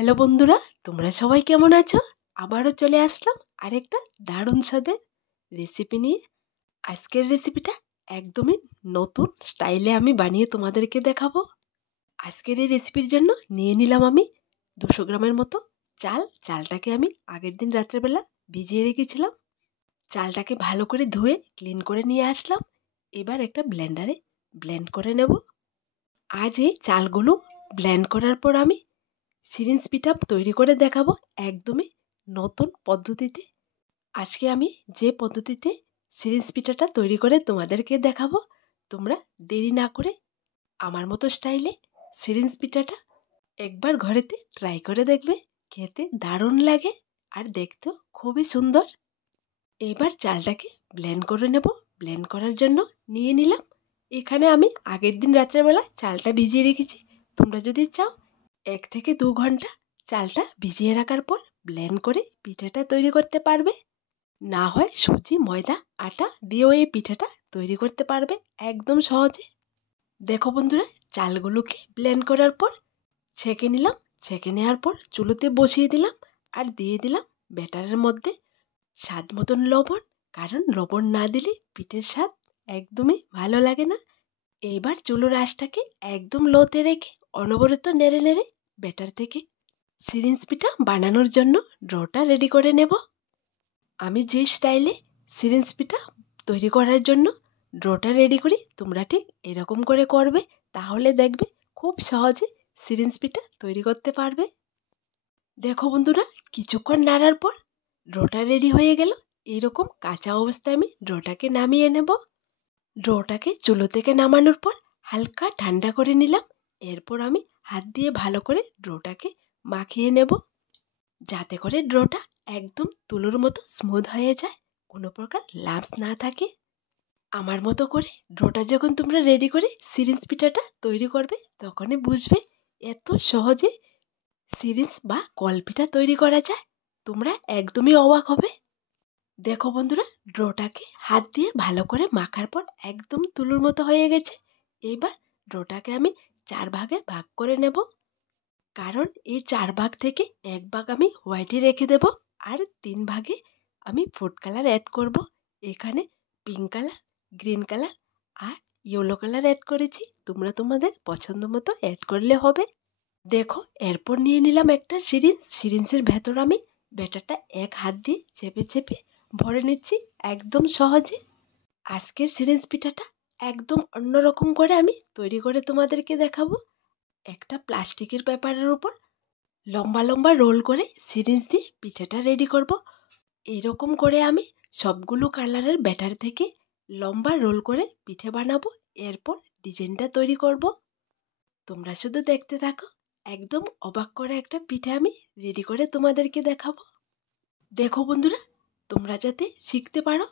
Hello বন্ধুরা, তোমরা সবাই কেমন আছো? আবারও চলে আসলাম আরেকটা দারুণ স্বাদের রেসিপি নিয়ে। আজকের রেসিপিটা একদমই নতুন স্টাইলে আমি বানিয়ে তোমাদেরকে দেখাবো। আজকের এই রেসিপির জন্য নিয়ে নিলাম আমি 200 গ্রামের মতো চালটাকে আমি আগের দিন রাত্রেবেলা ভিজিয়ে রেখেছিলাম। চালটাকে ভালো করে ধুয়ে ক্লিন করে নিয়ে আসলাম। এবার একটা ব্লেন্ডারে ব্লেন্ড করে নেব। আজ এই চালগুলো ব্লেন্ড করার পর আমি সিরিঞ্জ পিঠা তৈরি করে দেখাবো একদমই নতুন পদ্ধতিতে। আজকে আমি যে পদ্ধতিতে সিরিঞ্জ পিঠাটা তৈরি করে তোমাদেরকে দেখাবো, তোমরা দেরি না করে আমার মতো স্টাইলে সিরিঞ্জ পিঠাটা একবার ঘরেতে ট্রাই করে দেখবে। খেতে দারুণ লাগে আর দেখতেও খুবই সুন্দর। এবার চালটাকে ব্লেন্ড করে নেব। ব্লেন্ড করার জন্য নিয়ে নিলাম, এখানে আমি আগের দিন রাত্রেবেলা চালটা ভিজিয়ে রেখেছি। তোমরা যদি চাও 1 থেকে 2 ঘন্টা চালটা ভিজিয়ে রাখার পর ব্লেন্ড করে পিঠাটা তৈরি করতে পারবে। না হয় সুজি, ময়দা, আটা দিয়েও এই পিঠাটা তৈরি করতে পারবে একদম সহজে। দেখো বন্ধুরা, চালগুলোকে ব্লেন্ড করার পর ছেঁকে নিলাম। ছেঁকে নেওয়ার পর চুলোতে বসিয়ে দিলাম আর দিয়ে দিলাম ব্যাটারের মধ্যে স্বাদ মতন লবণ, কারণ লবণ না দিলে পিঠের স্বাদ একদমই ভালো লাগে না। এবার চুলোর আঁচটাকে একদম লোতে রেখে অনবরত নেড়ে নেড়ে ব্যাটার থেকে সিরিঞ্জ পিঠা বানানোর জন্য ডোটা রেডি করে নেব। আমি যে স্টাইলে সিরিঞ্জ পিঠা তৈরি করার জন্য ডোটা রেডি করি, তোমরা ঠিক এরকম করে করবে, তাহলে দেখবে খুব সহজে সিরিঞ্জ পিঠা তৈরি করতে পারবে। দেখো বন্ধুরা, কিছুক্ষণ নাড়ার পর ডোটা রেডি হয়ে গেল। এইরকম কাঁচা অবস্থায় আমি ডোটাকে নামিয়ে নেব। ডোটাকে চুলো থেকে নামানোর পর হালকা ঠান্ডা করে নিলাম। এরপর আমি হাত দিয়ে ভালো করে ডোটাকে মাখিয়ে নেব, যাতে করে ডোটা একদম তুলোর মতো স্মুথ হয়ে যায়, কোনো প্রকার লাম্পস না থাকে। আমার মতো করে ডোটা যখন তোমরা রেডি করে সিরিঞ্জ পিঠাটা তৈরি করবে, তখনই বুঝবে এত সহজে সিরিঞ্জ বা কলপিঠা তৈরি করা যায়। তোমরা একদমই অবাক হবে। দেখো বন্ধুরা, ডোটাকে হাত দিয়ে ভালো করে মাখার পর একদম তুলোর মতো হয়ে গেছে। এইবার ডোটাকে আমি 4 ভাগে ভাগ করে নেব, কারণ এই 4 ভাগ থেকে 1 ভাগ আমি হোয়াইটে রেখে দেব আর 3 ভাগে আমি ফুড কালার অ্যাড করব। এখানে পিঙ্ক কালার, গ্রিন কালার আর ইয়েলো কালার অ্যাড করেছি, তোমরা তোমাদের পছন্দ মতো অ্যাড করলে হবে। দেখো, এরপর নিয়ে নিলাম একটা সিরিঞ্জের ভেতর আমি ব্যাটারটা 1 হাত দিয়ে চেপে চেপে ভরে নিচ্ছি একদম সহজে। আজকের সিরিঞ্জ পিঠাটা একদম অন্যরকম করে আমি তৈরি করে তোমাদেরকে দেখাবো। একটা প্লাস্টিকের পেপারের উপর লম্বা লম্বা রোল করে সিরিঞ্জ দিয়ে পিঠাটা রেডি করব। এইরকম করে আমি সবগুলো কালারের ব্যাটার থেকে লম্বা রোল করে পিঠে বানাবো। এরপর ডিজাইনটা তৈরি করব। তোমরা শুধু দেখতে থাকো, একদম অবাক করা একটা পিঠে আমি রেডি করে তোমাদেরকে দেখাবো। দেখো বন্ধুরা, তোমরা যাতে শিখতে পারো,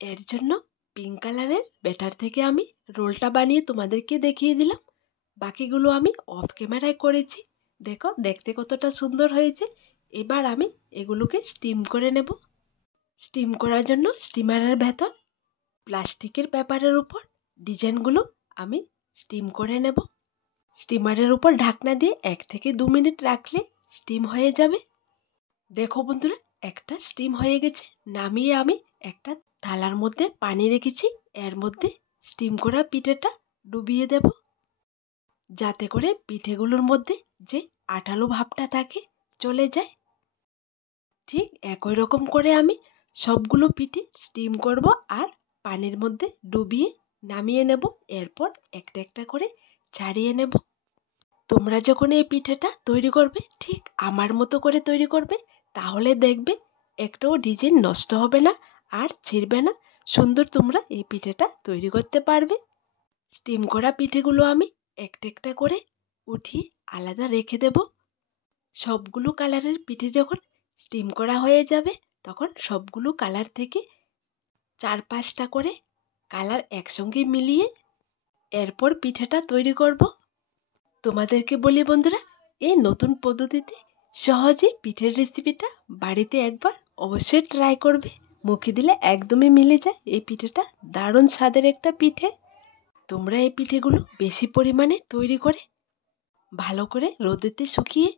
এর জন্য পিঙ্ক কালারের ব্যাটার থেকে আমি রোলটা বানিয়ে তোমাদেরকে দেখিয়ে দিলাম। বাকিগুলো আমি অফ ক্যামেরায় করেছি। দেখো, দেখতে কতটা সুন্দর হয়েছে। এবার আমি এগুলোকে স্টিম করে নেব। স্টিম করার জন্য স্টিমারের ভেতর প্লাস্টিকের পেপারের উপর ডিজাইনগুলো আমি স্টিম করে নেব। স্টিমারের উপর ঢাকনা দিয়ে 1 থেকে 2 মিনিট রাখলে স্টিম হয়ে যাবে। দেখো বন্ধুরা, একটা স্টিম হয়ে গেছে। নামিয়ে আমি একটা থালার মধ্যে পানি রেখেছি, এর মধ্যে স্টিম করা পিঠেটা ডুবিয়ে দেব, যাতে করে পিঠেগুলোর মধ্যে যে আঠালো ভাবটা থাকে চলে যায়। ঠিক একই রকম করে আমি সবগুলো পিঠে স্টিম করব আর পানির মধ্যে ডুবিয়ে নামিয়ে নেব। এরপর একটা একটা করে ছাড়িয়ে নেব। তোমরা যখন এই পিঠেটা তৈরি করবে, ঠিক আমার মতো করে তৈরি করবে, তাহলে দেখবে একটাও ডিজাইন নষ্ট হবে না আর ছিঁড়বে না। সুন্দর তোমরা এই পিঠেটা তৈরি করতে পারবে। স্টিম করা পিঠেগুলো আমি একটা একটা করে উঠিয়ে আলাদা রেখে দেব। সবগুলো কালারের পিঠে যখন স্টিম করা হয়ে যাবে, তখন সবগুলো কালার থেকে 4-5টা করে কালার একসঙ্গে মিলিয়ে এরপর পিঠেটা তৈরি করব। তোমাদেরকে বলি বন্ধুরা, এই নতুন পদ্ধতিতে সহজে পিঠের রেসিপিটা বাড়িতে একবার অবশ্যই ট্রাই করবে। মুখে দিলে একদমই মিলে যায় এই পিঠেটা, দারুণ স্বাদের একটা পিঠে। তোমরা এই পিঠেগুলো বেশি পরিমাণে তৈরি করে ভালো করে রোদেতে শুকিয়ে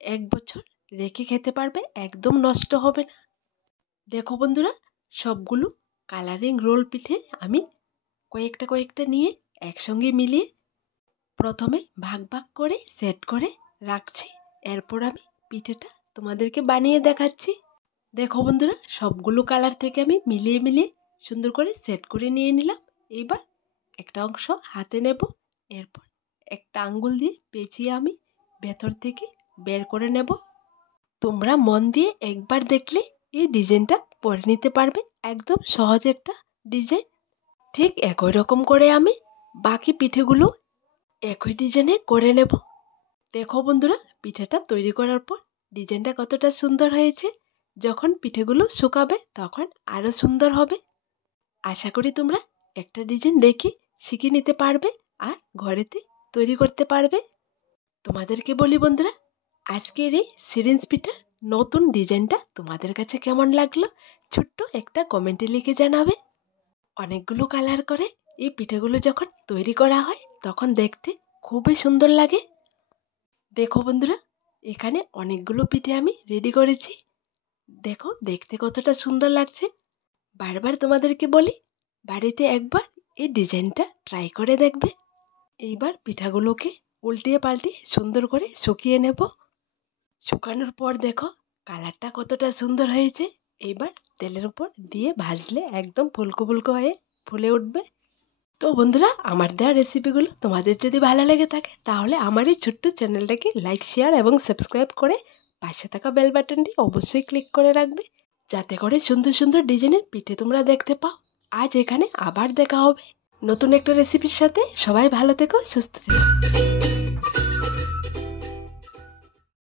1 বছর রেখে খেতে পারবে, একদম নষ্ট হবে না। দেখো বন্ধুরা, সবগুলো কালারিং রোল পিঠে আমি কয়েকটা নিয়ে একসঙ্গে মিলিয়ে প্রথমে ভাগ ভাগ করে সেট করে রাখছি। এরপর আমি পিঠেটা তোমাদেরকে বানিয়ে দেখাচ্ছি। দেখো বন্ধুরা, সবগুলো কালার থেকে আমি মিলিয়ে সুন্দর করে সেট করে নিয়ে নিলাম। এইবার একটা অংশ হাতে নেব, এরপর একটা আঙ্গুল দিয়ে পেঁচিয়ে আমি ভেতর থেকে বের করে নেব। তোমরা মন দিয়ে একবার দেখলে এই ডিজাইনটা পরে নিতে পারবে, একদম সহজ একটা ডিজাইন। ঠিক একই রকম করে আমি বাকি পিঠেগুলো একই ডিজাইনে করে নেব। দেখো বন্ধুরা, পিঠেটা তৈরি করার পর ডিজাইনটা কতটা সুন্দর হয়েছে। যখন পিঠেগুলো শুকাবে তখন আরও সুন্দর হবে। আশা করি তোমরা একটা ডিজাইন দেখে শিখে নিতে পারবে আর ঘরেতে তৈরি করতে পারবে। তোমাদেরকে বলি বন্ধুরা, আজকের এই সিরিঞ্জ পিঠার নতুন ডিজাইনটা তোমাদের কাছে কেমন লাগলো ছোট্ট একটা কমেন্টে লিখে জানাবে। অনেকগুলো কালার করে এই পিঠেগুলো যখন তৈরি করা হয় তখন দেখতে খুবই সুন্দর লাগে। দেখো বন্ধুরা, এখানে অনেকগুলো পিঠে আমি রেডি করেছি। দেখো দেখতে কতটা সুন্দর লাগছে। বারবার তোমাদেরকে বলি, বাড়িতে একবার এই ডিজাইনটা ট্রাই করে দেখবে। এইবার পিঠাগুলোকে উল্টিয়ে পাল্টিয়ে সুন্দর করে শুকিয়ে নেব। শুকানোর পর দেখো কালারটা কতটা সুন্দর হয়েছে। এইবার তেলের উপর দিয়ে ভাজলে একদম ফুলকো ফুলকো হয়ে ফুলে উঠবে। তো বন্ধুরা, আমার দেওয়া রেসিপিগুলো তোমাদের যদি ভালো লেগে থাকে তাহলে আমার এই ছোট্ট চ্যানেলটাকে লাইক, শেয়ার এবং সাবস্ক্রাইব করে পাশে থাকা বেল বাটনটি অবশ্যই ক্লিক করে রাখবে, যাতে করে সুন্দর সুন্দর ডিজাইনের পিঠে তোমরা দেখতে পাও। আজ এখানে আবার দেখা হবে নতুন একটা রেসিপির সাথে। সবাই ভালো থেকো, সুস্থ থেকো।